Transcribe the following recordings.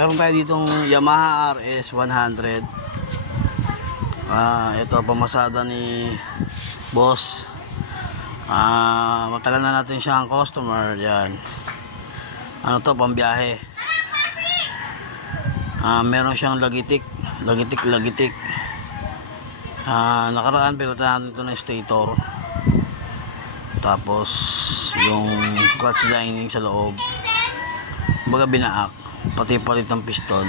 Meron tayo ditong Yamaha RS 100. Ah, ito pamasada ni boss. Ah, matagal na natin siyang customer yan. Ano to, pambiyahe. Ah, meron siyang lagitik, lagitik, lagitik. Ah, nakaraan pinunta natin ito ng stator. Tapos yung clutch lining sa loob. Baga binaak, pati palit ng piston.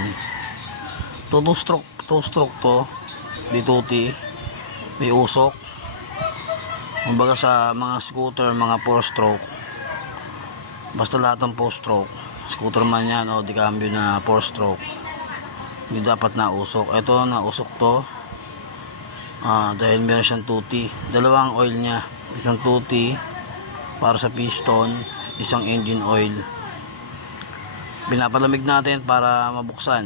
To two stroke, two stroke to. Dituti. May usok. Kumbaga sa mga scooter, mga 4 stroke. Basta lahat ng 4 stroke. Scooter man yan o di cambio na 4 stroke. Hindi dapat nausok. Ito, nausok to. Ah, dahil meron siyang tuti. Dalawang oil niya. Isang tuti para sa piston, isang engine oil. Pinapalamig natin para mabuksan.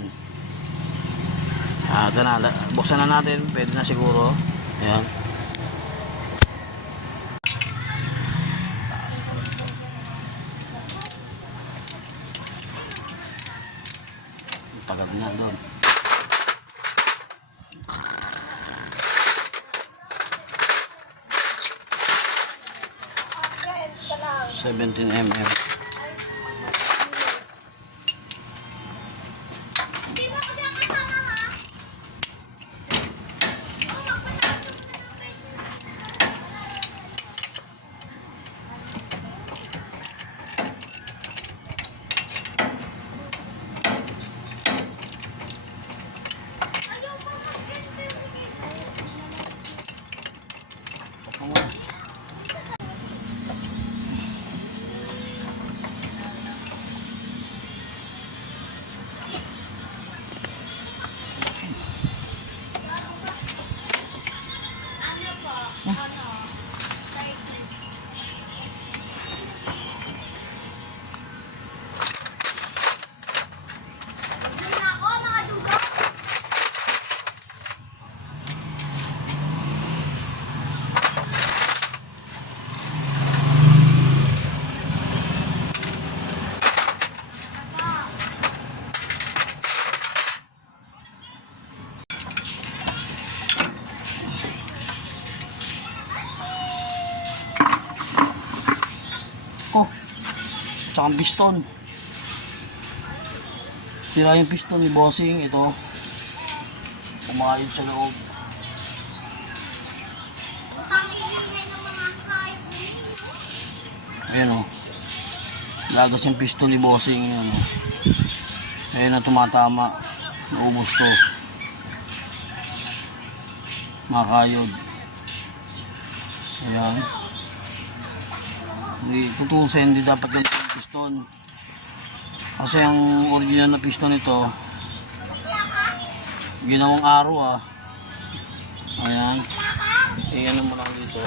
Ah, ito na. La- Buksan na natin. Pwede na siguro. Ayan. Tagal na doon. Seventeen mm. Tsaka piston. Sira yung piston ni Bossing. Ito. Umayod sa loob. Ayan o. Lagas yung piston ni Bossing. Ayan o. Ayan na tumatama. Naubos to. Makayod. Ayan. Hindi tutusin, hindi dapat ganito piston. Kasi ang original na piston nito, ginawang araw ah. Ayan. Iyan mo lang dito.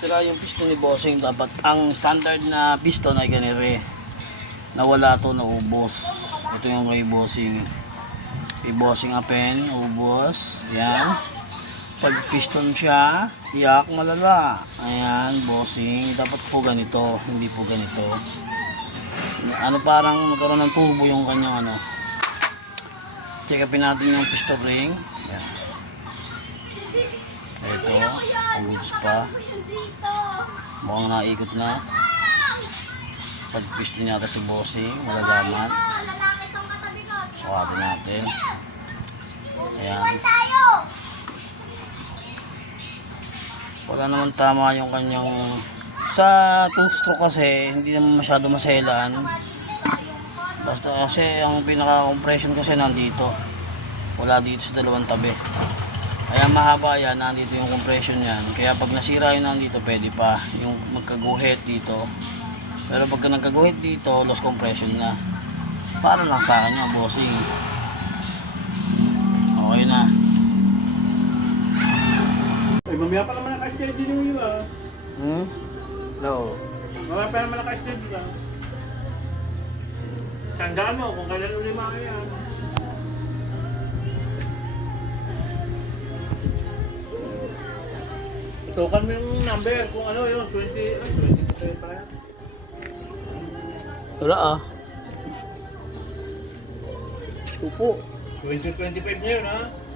Sira yung piston ni Bossing dapat ang standard na piston ay ganire nawala to naubos ito yung kay bossing kay bossing apen ubos yan. Pag piston siya iyak malala. Ayan bossing. Dapat po ganito hindi po ganito. Ano parang magkaroon ng turbo yung kanyang ano. Check natin yung piston ring. Yan ito ubos pa. Mukhang naikot na. Pag piston yata si bossing malalaman sukatin natin. Ayan. Wala naman tama yung kanyang sa two stroke kasi hindi naman masyado maselan. Basta kasi ang pinaka compression kasi nandito. Wala dito sa dalawang tabi. Kaya mahaba yan nandito yung compression yan. Kaya pag nasira yun nandito pwede pa yung magkaguhit dito. Pero pagka nagkaguhit dito, loss compression na. Para lang sa akin yung bossing. Okay na. Ay, mamaya pa naman naka-schedule yung iba. Hmm? No. Mamaya pa naman naka-schedule ka. Tandaan mo kung kailan uli makaya. Tukan mo yung number kung ano yun, 20, ay 20 pa yan. Wala ah. Tupo. 2025 na yun ha.